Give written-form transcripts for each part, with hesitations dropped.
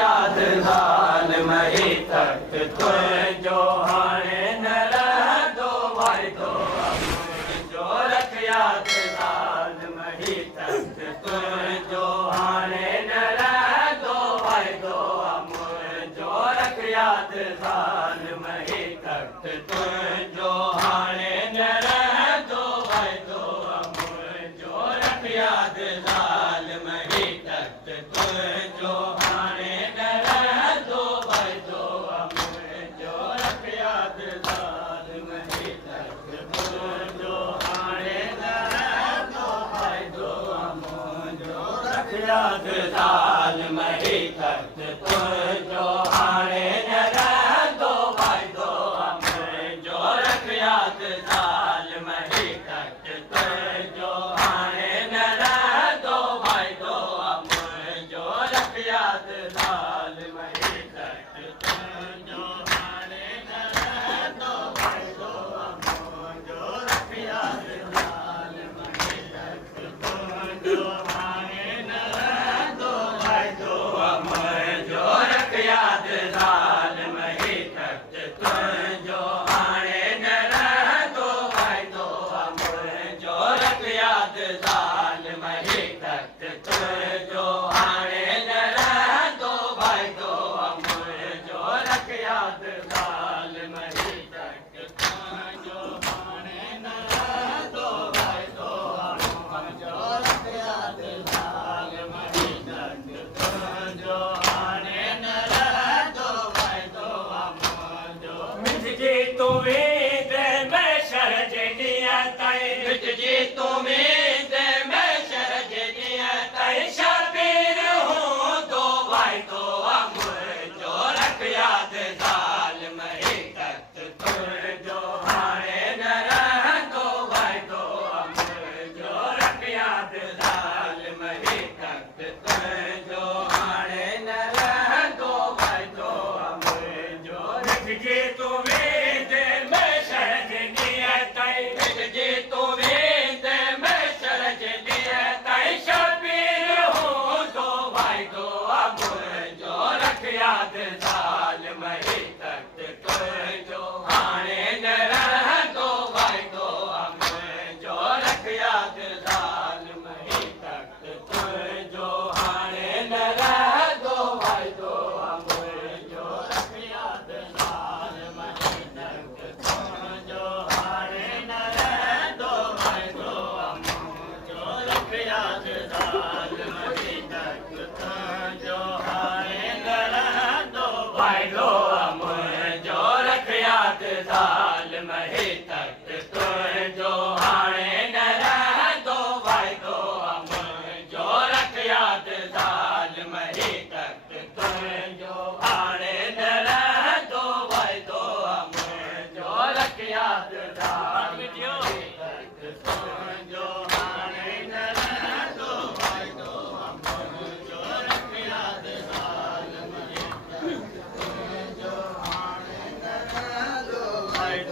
याद ज़ाल मही तख्त तुंहिंजो हाणे न रहंदो वाइदो मुंहिंजो रख याद ज़ाल मही तख्त तुंहिंजो हाणे न रहंदो वाइदो मुंहिंजो रख याद ज़ाल मही तख्त तुंहिंजो हाणे न रहंदो वाइदो मुंहिंजो रख याद ज़ाल मही तख्त तुंहिंजो हाणे न रहंदो वाइदो मुंहिंजो रख याद ज़ाल मही तख्त तुंहिंजो हाणे न रहंदो वाइदो मुंहिंजो रख याद ज़ाल मही तख्त तुंहिंजो हाणे न रहंदो वाइदो मुंहिंजो रख याद ज़ाल मही तख्त तुंहिंजो हाणे न रहंदो वाइदो मुंहिंजो रख याद ज़ाल मही तख्त तुंहिंजो हाणे न रहंदो वाइदो मुंहिंजो रख याद ज़ाल मही तख्त तुंहिंजो हाणे न रहंदो वाइदो मुंहिंजो रख याद ज़ाल मही तख्त तुंहिंजो हाणे न रहंदो वाइदो मुंहिंजो रख याद ज़ाल मही तख्त तुंहिंजो हाणे न रहंदो वाइदो मुंहिंजो रख याद ज़ाल मही तख्त तुंहिंजो हाणे न रहंदो वाइदो मुंहिंजो रख याद ज़ाल मही तख्त तुंहिंजो हाणे न रहंदो वाइदो मुंहिंजो मिटजी तूं वेंदे मैशर जे ॾींहं ताईं मिटजी तूं वेंदे मैशर जे ॾींहं ताईं शबीर हूंदो वाइदो मुंहिंजो रख याद ज़ाल मही तख्त तुंहिंजो हाणे न रहंदो वाइदो मुंहिंजो रख याद ज़ाल मही तख्त तुंहिंजो हाणे न रहंदो वाइदो मुंहिंजो मिटजी तूं वेंदे मैशर जे ॾींहं ताईं मिटजी तूं वेंदे मैशर जे ॾींहं ताईं शबीर हूंदो वाइदो मुंहिंजो रख याद ज़ाल मही तख्त तुंहिंजो हाणे न रहंदो वाइदो मुंहिंजो रख याद ज़ाल मही तख्त तुंहिंजो हाणे न रहंदो वाइदो मुंहिंजो रख याद ज़ाल मही तख्त तुंहिंजो हाणे न रहंदो वाइदो मुंहिंजो रख याद ज़ाल मही तख्त तुंहिंजो हाणे न रहंदो वाइदो मुंहिंजो रख याद ज़ाल मही तख्त तुंहिंजो हाणे न रहंदो वाइदो मुंहिंजो रख याद ज़ाल मही तख्त तुंहिंजो हाणे न रहंदो वाइदो मुंहिंजो रख याद ज़ाल मही तख्त तुंहिंजो हाणे न रहंदो वाइदो मुंहिंजो रख याद ज़ाल मही तख्त तुंहिंजो हाणे न रहंदो वाइदो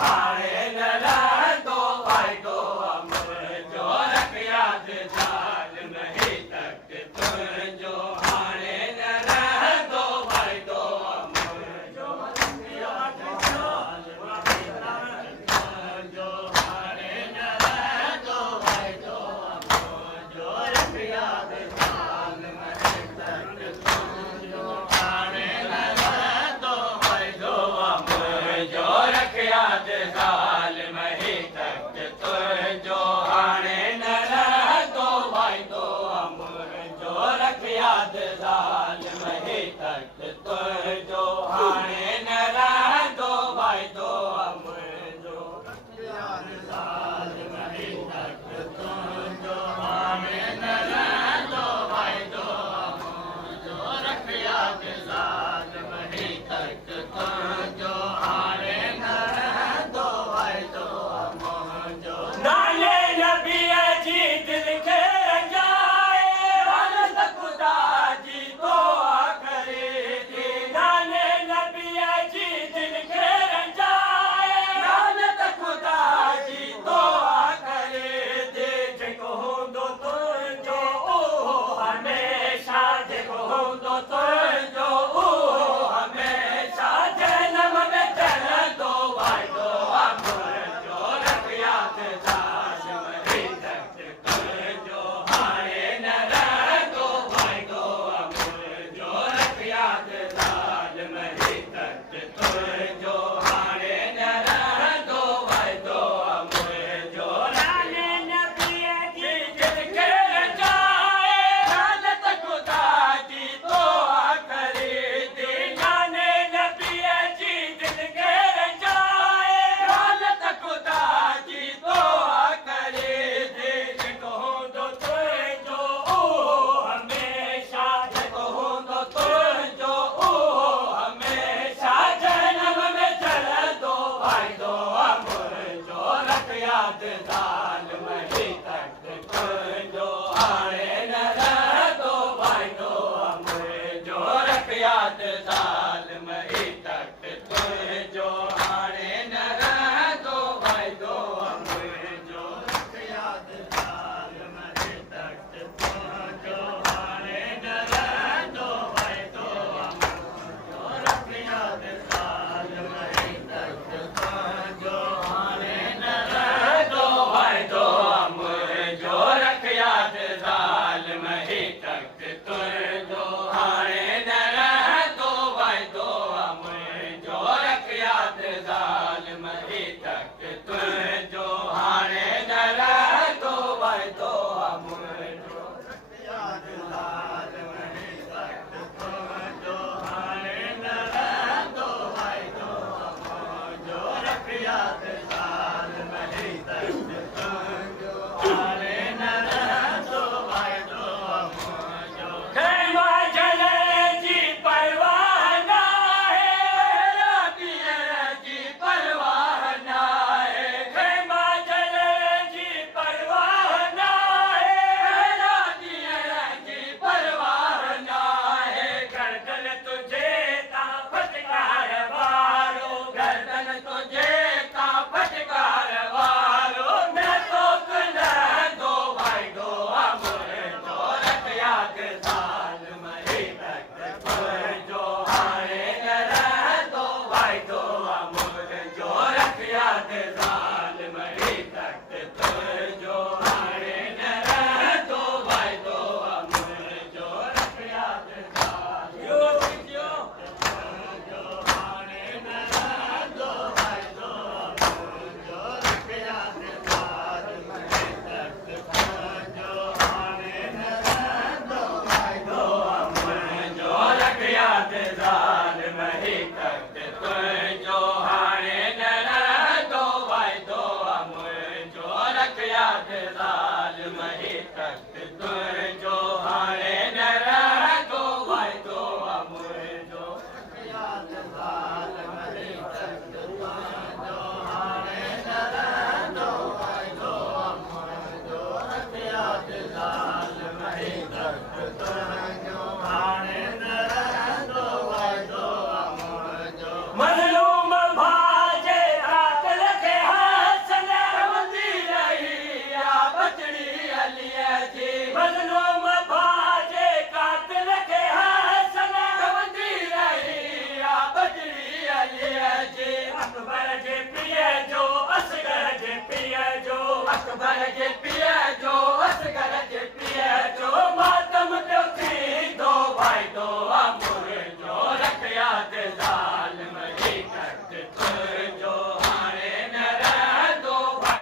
हाणे न रहंदो वाइदो अमर जो रख यादि ज़ालिम ही तक तुंहिंजो हाणे न रहंदो वाइदो अमर जो रख यादि ज़ालिम ही तक तुंहिंजो हाणे न रहंदो वाइदो अमर जो रख यादि ज़ालिम ही तक तुंहिंजो हाणे न रहंदो वाइदो अमर जो रख यादि ज़ालिम ही तक तुंहिंजो हाणे न रहंदो वाइदो अमर जो रख यादि ज़ालिम ही तक तुंहिंजो हाणे न रहंदो वाइदो अमर जो रख यादि ज़ालिम ही तक तुंहिंजो हाणे न रहंदो वाइदो अमर जो रख यादि ज़ालिम ही तक तुंहिंजो हाणे न रहंदो वाइदो अमर जो नाले नबीअ जी दिलि खे रंजाए वालद ख़ुदा जी दुआ करे थी नाले नबीअ जी दिलि खे रंजाए वालद ख़ुदा जी दुआ करे थी जेको हूंदो तुंहिंजो उहो हमेशा जेको हूंदो तुंहिंजो उहो हमेशा जनम में चलंदो वाइदो अमर जो रख यादि ज़ालिम ही तक तुंहिंजो हाणे न रहंदो वाइदो अमर जो रख यादि ज़ालिम ही तक तुंहिंजो हाणे न रहंदो वाइदो अमर जो नाले नबीअ जी दिलि खे रंजाए वालद ख़ुदा जी दुआ करे थी नाले नबीअ जी दिलि खे रंजाए वालद ख़ुदा जी दुआ करे थी जेको हूंदो तुंहिंजो उहो हमेशा जेको हूंदो तुंहिंजो उहो हमेशा जनम में चलंदो वाइदो अमर जो रख यादि ज़ालिम